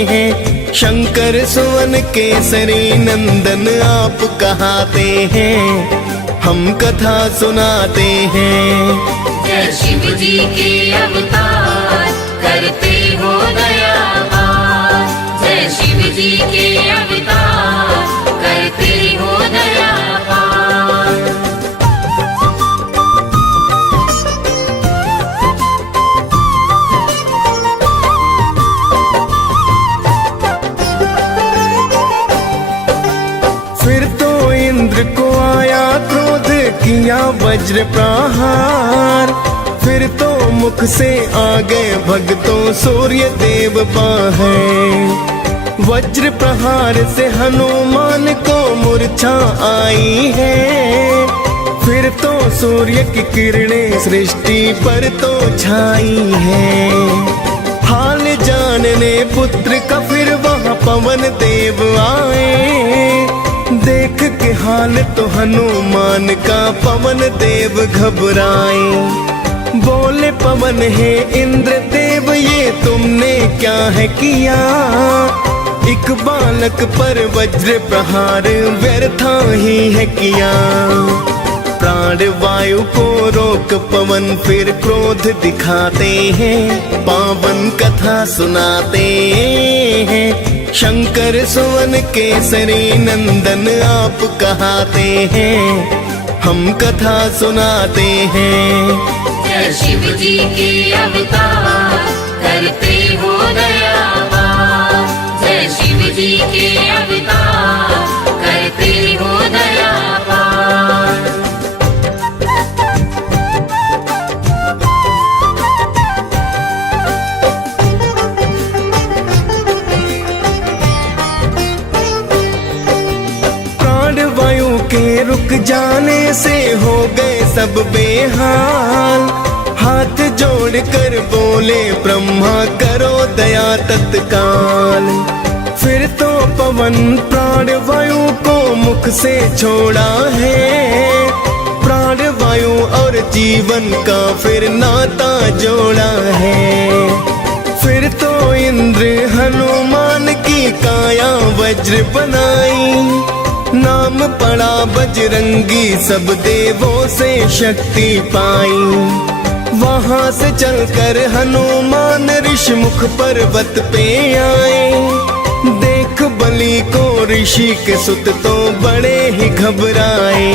हैं। शंकर सुवन केसरी नंदन आप कहाते हैं, हम कथा सुनाते हैं। जय शिव जी के अवतार करते हो दया पार, जय शिव जी के अवतार करते हो दया पार। फिर तो इंद्र को आया क्रोध किया वज्र प्रहार, फिर तो मुख से आ गए भक्तों सूर्य देव बाहर। वज्र प्रहार से हनुमान को मूर्छा आई है, फिर तो सूर्य की किरणें सृष्टि पर तो छाई है। हाल जानने पुत्र का फिर वहाँ पवन देव आए, देख के हाल तो हनुमान का पवन देव घबराए। बोले पवन है इंद्र देव ये तुमने क्या है किया, एक बालक पर वज्र प्रहार व्यर्था ही है किया। प्राण वायु को रोक पवन फिर क्रोध दिखाते हैं, पावन कथा सुनाते हैं। शंकर सुवन केसरी नंदन आप कहाते हैं, हम कथा सुनाते हैं। जय शिव जी के अवतार करते हो दयावान, जय शिव जी के अवतार करते हो दयावान। प्राणवायु के रुक जाने से हो गए सब बेहाल, हाथ जोड़कर बोले ब्रह्मा करो दया तत्काल। फिर तो पवन प्राणवायु को मुख से छोड़ा है, प्राणवायु और जीवन का फिर नाता जोड़ा है। फिर तो इंद्र हनुमान की काया वज्र बनाई, नाम पड़ा बजरंगी सब देवों से शक्ति पाई। वहां से चलकर हनुमान ऋषिमुख पर्वत पे आए, देख बलि को ऋषि के सुत तो बड़े ही घबराए।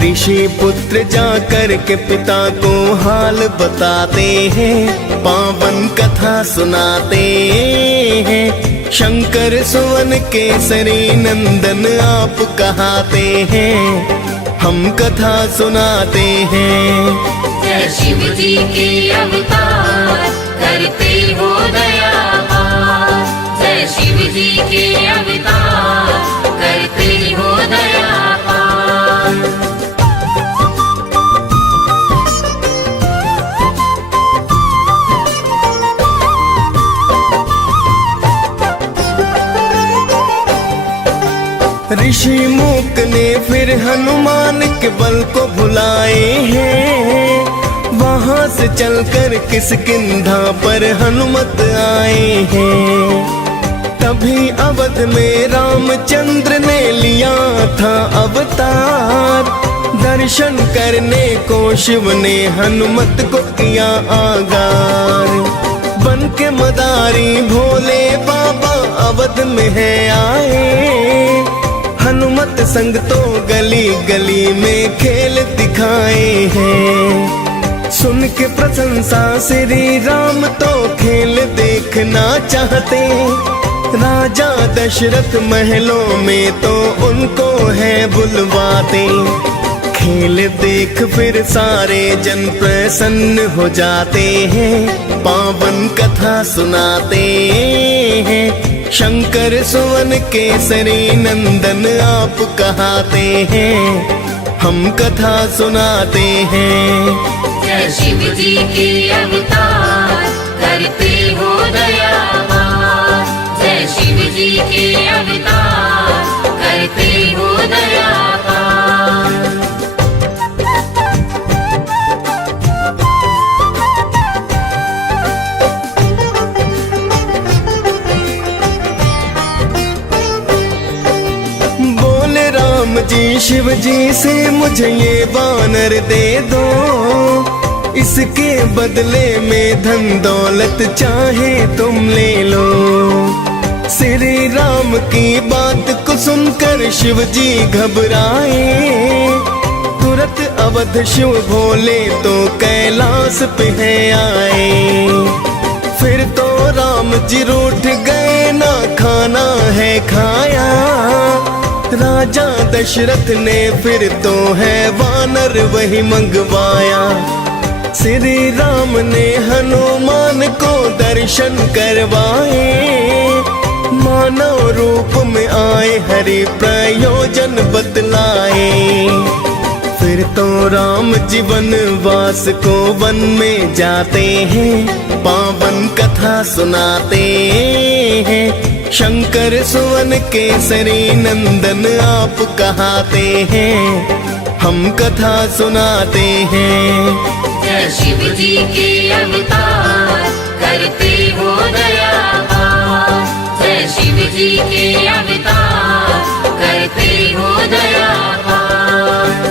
ऋषि पुत्र जाकर के पिता को हाल बताते हैं, पावन कथा सुनाते हैं। शंकर सुवन केसरी नंदन आप कहाते हैं, हम कथा सुनाते हैं। जय शिव जी के अवतार करते हो दयावान, जय शिव जी के अवतार करते हो दयावान। ऋषि मूक ने फिर हनुमान के बल को भुलाए हैं, वहां से चलकर किष्किंधा पर हनुमत आए हैं। तभी अवध में रामचंद्र ने लिया था अवतार, दर्शन करने को शिव ने हनुमत को किया आगार। बन के मदारी भोले बाबा अवध में है आए, हनुमत संग तो गली गली में खेल दिखाए हैं। सुन के प्रशंसा श्री राम तो खेल देखना चाहते, राजा दशरथ महलों में तो उनको है बुलवाते। खेल देख फिर सारे जन प्रसन्न हो जाते हैं, पावन कथा सुनाते हैं। शंकर सुवन केसरी नंदन आप कहाते हैं, हम कथा सुनाते हैं। जय शिव जी के अवतार करते हो दयावान, जय शिव जी के अवतार करते हो दयावान। जी शिव जी से मुझे ये वानर दे दो, इसके बदले में धन दौलत चाहे तुम ले लो। श्री राम की बात को सुनकर शिव जी घबराए, तुरंत अवध शिव भोले तो कैलाश पे है आए। फिर तो राम जी रूठ गए, ना खाना है खाया। राजा दशरथ ने फिर तो है वानर वही मंगवाया। श्री राम ने हनुमान को दर्शन करवाए, मानव रूप में आए हरि प्रयोजन बतलाए। फिर तो राम जी वनवास को वन में जाते हैं, पावन कथा सुनाते हैं। शंकर सुवन केसरी नंदन आप कहाते हैं, हम कथा सुनाते हैं। जय शिव जी के अवतार करते हो दया पार, जय शिव जी के अवतार करते हो दया पार।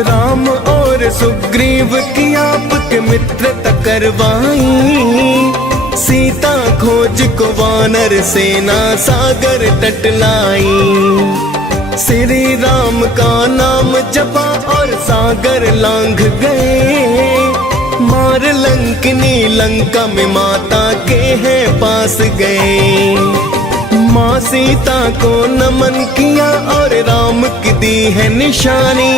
राम और सुग्रीव की आपके मित्रता करवाई, सीता खोज को वानर सेना सागर तट लाई। श्री राम का नाम जपा और सागर लांघ गए, मार लंकिनी लंका में माता के हैं पास गए। माँ सीता को नमन किया और राम की दी है निशानी,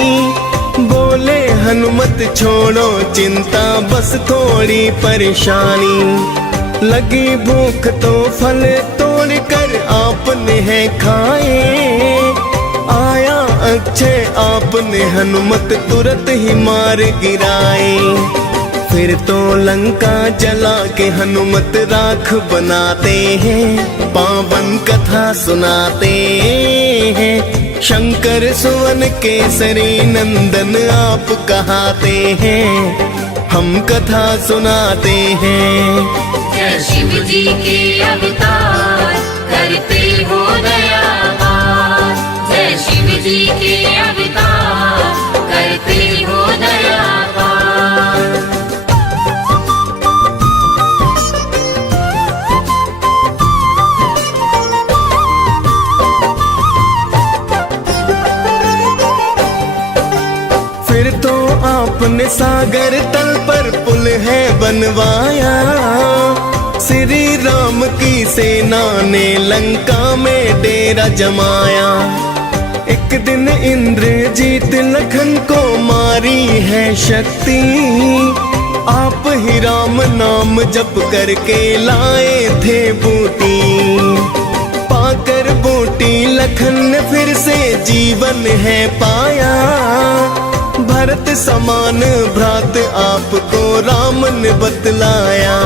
बोले हनुमत छोड़ो चिंता बस थोड़ी परेशानी। लगी भूख तो फल तोड़ कर आपने है खाए, आया अक्षय आपने हनुमत तुरंत ही मार गिराए। फिर तो लंका जला के हनुमत राख बनाते हैं, पावन कथा सुनाते हैं। शंकर सुवन केसरी नंदन आप कहाते हैं, हम कथा सुनाते हैं। जय शिव जी के अवतार करते हो दया पार, जय शिव जी के अवतार करते हो दया पार। फिर तो आपने सागर तल पर पुल है बनवाया, श्री राम की सेना ने लंका में डेरा जमाया। एक दिन इंद्रजीत लखन को मारी है शक्ति, आप ही राम नाम जप करके लाए थे बूटी। पाकर बूटी लखन ने फिर से जीवन है पाया, भरत समान भ्रात आपको राम ने बतलाया।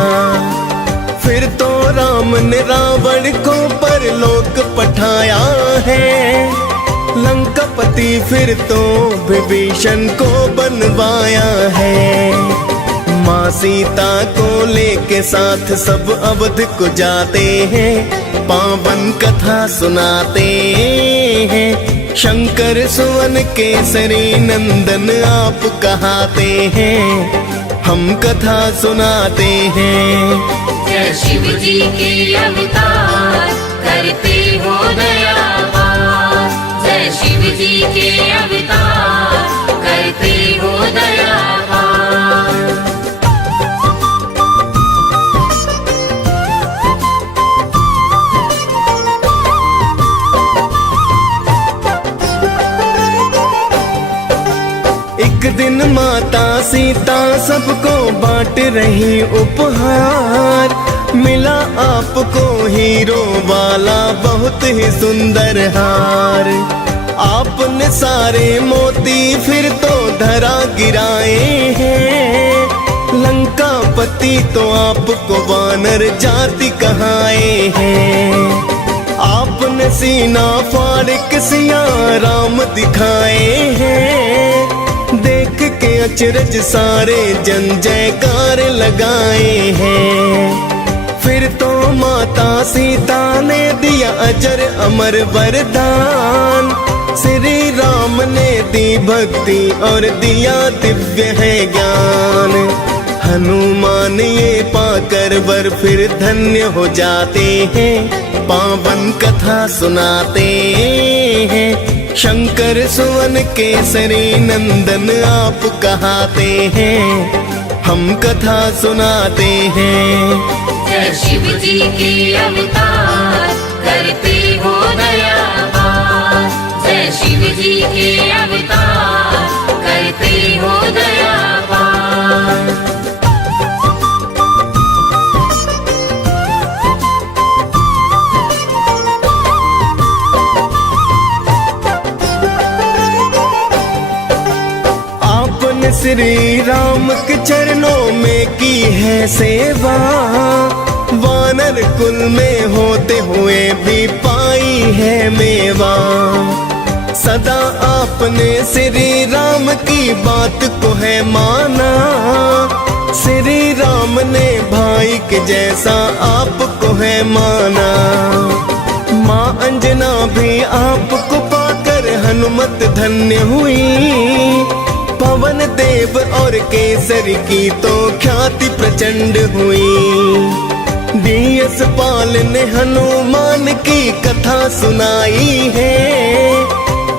फिर तो राम ने रावण को परलोक पठाया है, लंकापति फिर तो विभीषण को बनवाया है। माँ सीता को लेके साथ सब अवध को जाते हैं, पावन कथा सुनाते हैं। शंकर सुवन केसरी नंदन आप कहाते हैं, हम कथा सुनाते हैं। जय शिव जी के अवतार करते हो दया पार, जय शिव जी के अवतार करते हो दया पार। एक दिन माता सीता सबको बांट रही उपहार, मिला आपको हीरो वाला बहुत ही सुंदर हार। आपने सारे मोती फिर तो धरा गिराए हैं, लंकापति तो आपको वानर जाति कहाए हैं। आपने सीना फाड़ के सिया राम दिखाए हैं, देख के अचरज सारे जन जयकार लगाए हैं। फिर तो माता सीता ने दिया अजर अमर वरदान, श्री राम ने दी भक्ति और दिया दिव्य है ज्ञान। हनुमान ये पाकर वर फिर धन्य हो जाते हैं, पावन कथा सुनाते हैं। शंकर सुवन केसरी नंदन आप कहाते हैं, हम कथा सुनाते हैं। जय शिव जी के अवतार करते हो दया पार, जय शिव जी के अवतार करते हो दया पार। श्री राम के चरणों में की है सेवा, वानर कुल में होते हुए भी पाई है मेवा। सदा आपने श्री राम की बात को है माना, श्री राम ने भाई के जैसा आपको है माना। माँ अंजना भी आपको पाकर हनुमत धन्य हुई, पवन देव और केसरी की तो ख्याति प्रचंड हुई। डीएस पाल ने हनुमान की कथा सुनाई है,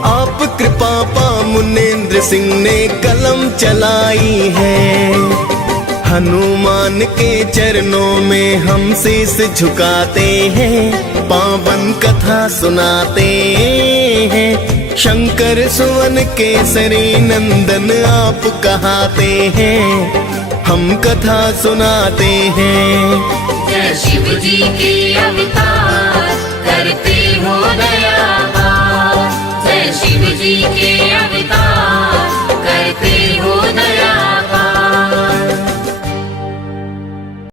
आप कृपा पा मुनेन्द्र सिंह ने कलम चलाई है। हनुमान के चरणों में हम शीस झुकाते हैं, पावन कथा सुनाते हैं। शंकर सुवन केसरी नंदन आप कहाते हैं, हम कथा सुनाते हैं। जय शिव जी के अवतार